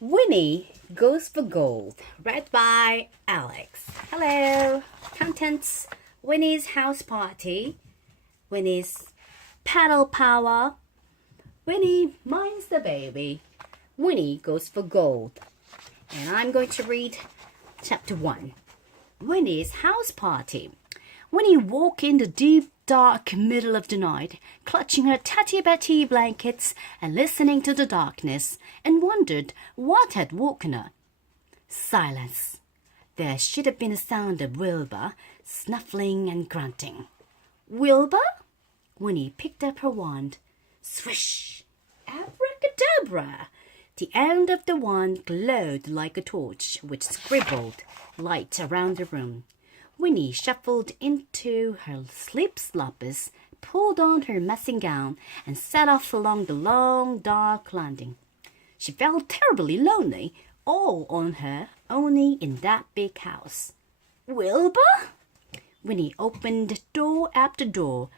Winnie Goes for Gold, read by Alex. Hello. Contents: Winnie's house party, Winnie's paddle power, Winnie minds the baby, Winnie goes for gold. And I'm going to read chapter 1. Winnie's house party. Winnie woke in the deep, dark middle of the night, clutching her tatty-batty blankets and listening to the darkness, and wondered what had woken her. Silence. There should have been a sound of Wilbur snuffling and grunting. Wilbur? Winnie picked up her wand. Swish! Abracadabra! The end of the wand glowed like a torch, which scribbled light around the room. Winnie shuffled into her sleep-sloppers, pulled on her messing gown, and set off along the long, dark landing. She felt terribly lonely, all on her, only in that big house. Wilbur? Winnie opened door after door,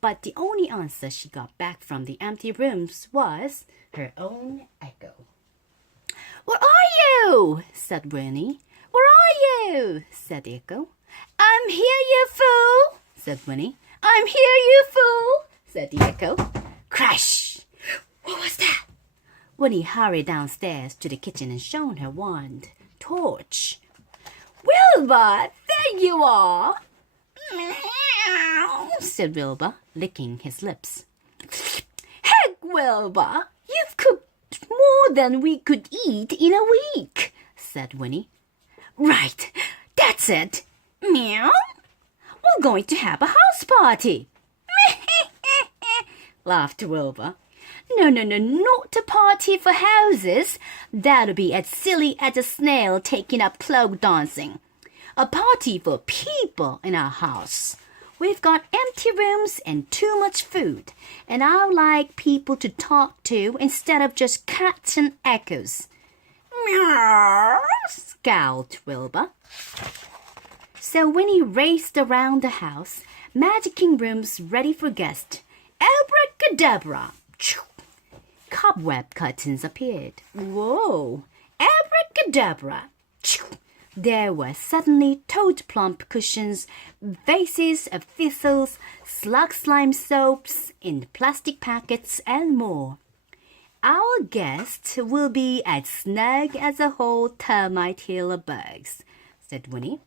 but the only answer she got back from the empty rooms was her own echo. Where are you? Said Winnie. Where are you? Said the echo. I'm here, you fool, said Winnie. I'm here, you fool, said the echo. Crash! What was that? Winnie hurried downstairs to the kitchen and shone her wand. Torch. Wilbur, there you are. Meow, said Wilbur, licking his lips. Heck, Wilbur, you've cooked more than we could eat in a week, said Winnie. Right, that's it. Meow. We're going to have a house party. Laughed Wilbur. No, not a party for houses. That'll be as silly as a snail taking up cloak dancing. A party for people in our house. We've got empty rooms and too much food, and I like people to talk to instead of just cats and echoes. Meow, scowled Wilbur. So Winnie raced around the house, magicking rooms ready for guests. Abracadabra! Cobweb curtains appeared. Whoa! Abracadabra! There were suddenly toad-plump cushions, vases of thistles, slug-slime soaps in plastic packets, and more. Our guests will be as snug as a whole termite hill of bugs, said Winnie.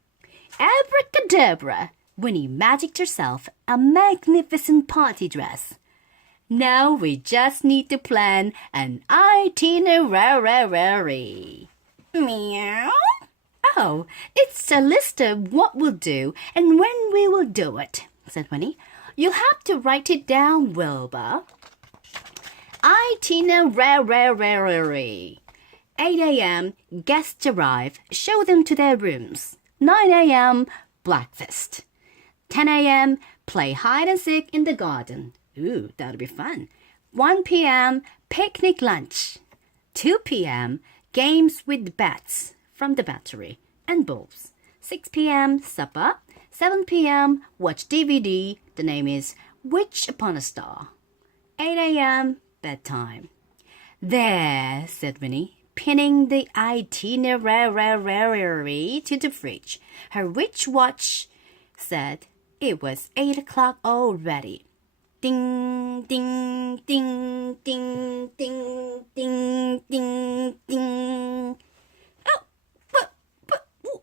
Abracadabra! Winnie magicked herself a magnificent party dress. Now we just need to plan an itinerary. Meow. Oh, it's a list of what we'll do and when we will do it, said Winnie. You'll have to write it down, Wilbur. Itinerary. 8 a.m. Guests arrive. Show them to their rooms. 9 a.m. breakfast. 10 a.m. play hide and seek in the garden. Ooh, that'll be fun. 1 p.m. picnic lunch. 2 p.m. games with bats from the battery and balls. 6 p.m. supper. 7 p.m. watch DVD. The name is Witch Upon a Star. 8 a.m. bedtime. There, said Winnie, pinning the itinerary to the fridge. Her witch watch said it was 8 o'clock already. Ding, ding, ding, ding, ding, ding, ding, ding. Oh, but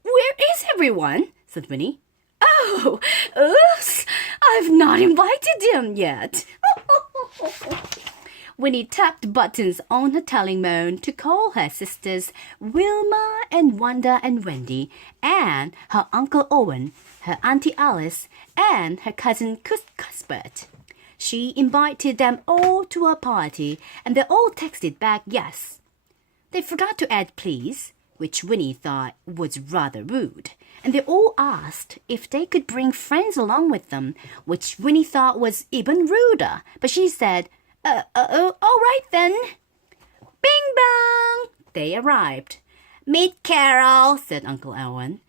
where is everyone? Said Winnie. Oh, oops, I've not invited them yet. Winnie tapped buttons on her telephone to call her sisters Wilma and Wanda and Wendy, and her Uncle Owen, her Auntie Alice, and her cousin Cuthbert. She invited them all to her party, and they all texted back yes. They forgot to add please, which Winnie thought was rather rude, and they all asked if they could bring friends along with them, which Winnie thought was even ruder, but she said, all right then. Bing bang! They arrived. Meet Carol, said Uncle Owen.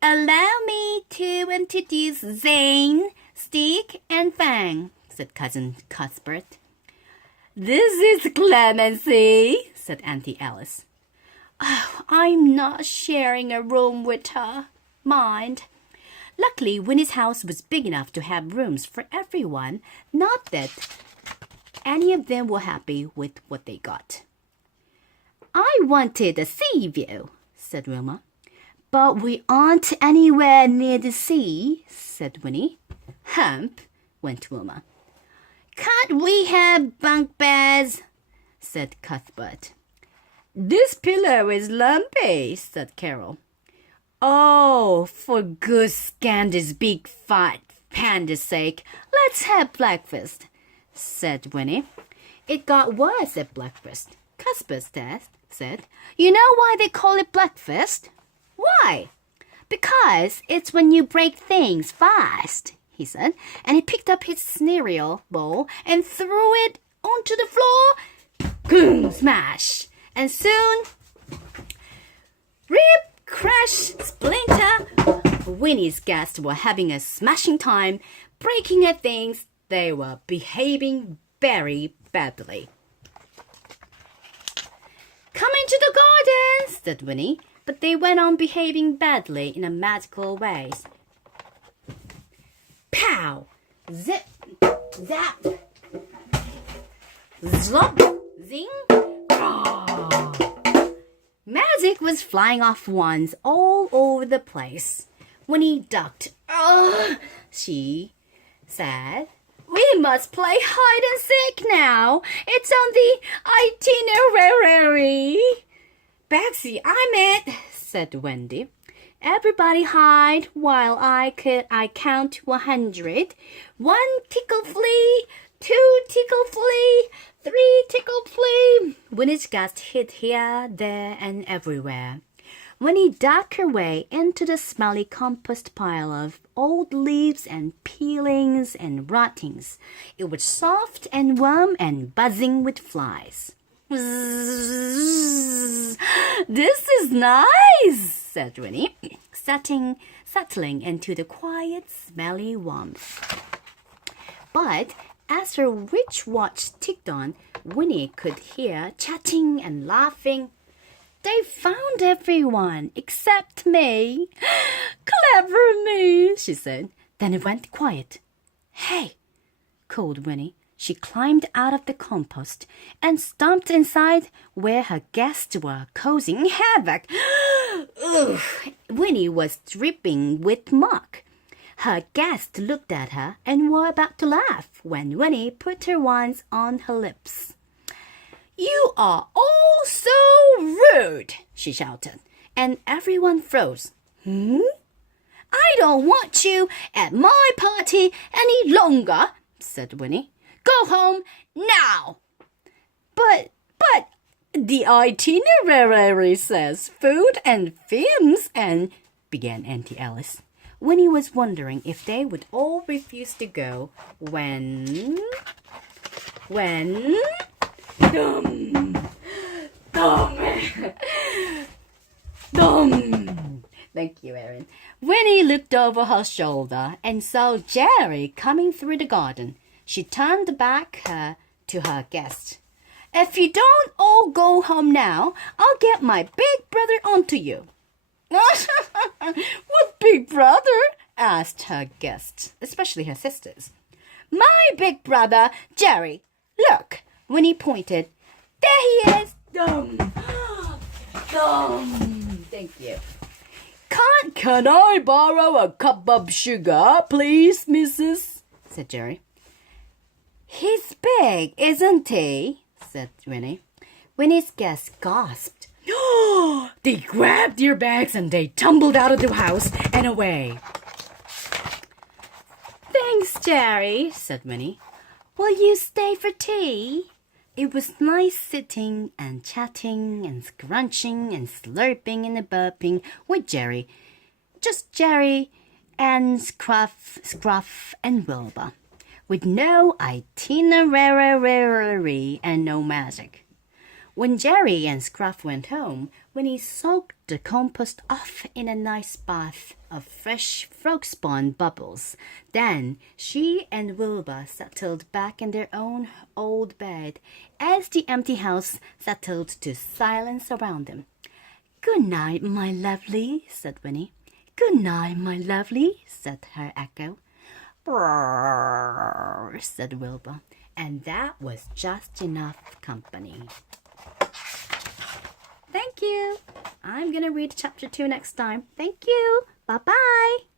Allow me to introduce Zane, Stick, and Fang, said Cousin Cuthbert. This is Clemency, said Auntie Alice. Oh, I'm not sharing a room with her. Mind. Luckily, Winnie's house was big enough to have rooms for everyone. Not that any of them were happy with what they got. I wanted a sea view, said Wilma. But we aren't anywhere near the sea, said Winnie. Hump, went Wilma. Can't we have bunk beds? Said Cuthbert. This pillow is lumpy, said Carol. Oh, for goose Candy's big fat panda's sake, let's have breakfast, said Winnie. It got worse at breakfast. Cuthbert said, You know why they call it breakfast? Why? Because it's when you break things fast, he said, and he picked up his cereal bowl and threw it onto the floor. Boom, smash. And soon, rip, crash, splinter. Winnie's guests were having a smashing time, breaking at things. They were behaving very badly. Come into the garden, said Winnie, but they went on behaving badly in a magical ways. Pow! Zip! Zap! Zlop! Zing! Magic was flying off wands all over the place. Winnie ducked. She said, We must play hide and seek now. It's on the itinerary. Betsy, I'm it, said Wendy. Everybody hide while I count 100. 1 tickle flea, 2 tickle flea, 3 tickle flea. Winnie's guests hid here, there, and everywhere. Winnie dug her way into the smelly compost pile of old leaves and peelings and rottings. It was soft and warm and buzzing with flies. This is nice, said Winnie, settling into the quiet, smelly warmth. But as her witch watch ticked on, Winnie could hear chatting and laughing. They found everyone except me. Clever me, she said. Then it went quiet. Hey, called Winnie. She climbed out of the compost and stomped inside where her guests were causing havoc. Winnie was dripping with muck. Her guests looked at her and were about to laugh when Winnie put her wands on her lips. You are all so rude, she shouted, and everyone froze. I don't want you at my party any longer, said Winnie. Go home now. But the itinerary says food and films and began Auntie Alice. Winnie was wondering if they would all refuse to go when Thank you, Erin. Winnie looked over her shoulder and saw Jerry coming through the garden. She turned back to her guests. If you don't all go home now, I'll get my big brother onto you. What big brother? Asked her guests, especially her sisters. My big brother, Jerry. Look, Winnie pointed. There he is. Thank you. Can I borrow a cup of sugar, please, missus? Said Jerry. He's big, isn't he? Said Winnie. Winnie's guests gasped. They grabbed their bags and they tumbled out of the house and away. Thanks, Jerry, said Winnie. Will you stay for tea? It was nice sitting and chatting and scrunching and slurping and burping with Jerry. Just Jerry and Scruff and Wilbur, with no itinerary and no magic. When Jerry and Scruff went home, Winnie soaked the compost off in a nice bath of fresh frog spawn bubbles. Then she and Wilbur settled back in their own old bed as the empty house settled to silence around them. "Good night, my lovely," said Winnie. "Good night, my lovely," said her echo. "Brrr," said Wilbur, and that was just enough company. Thank you. I'm going to read chapter 2 next time. Thank you. Bye-bye.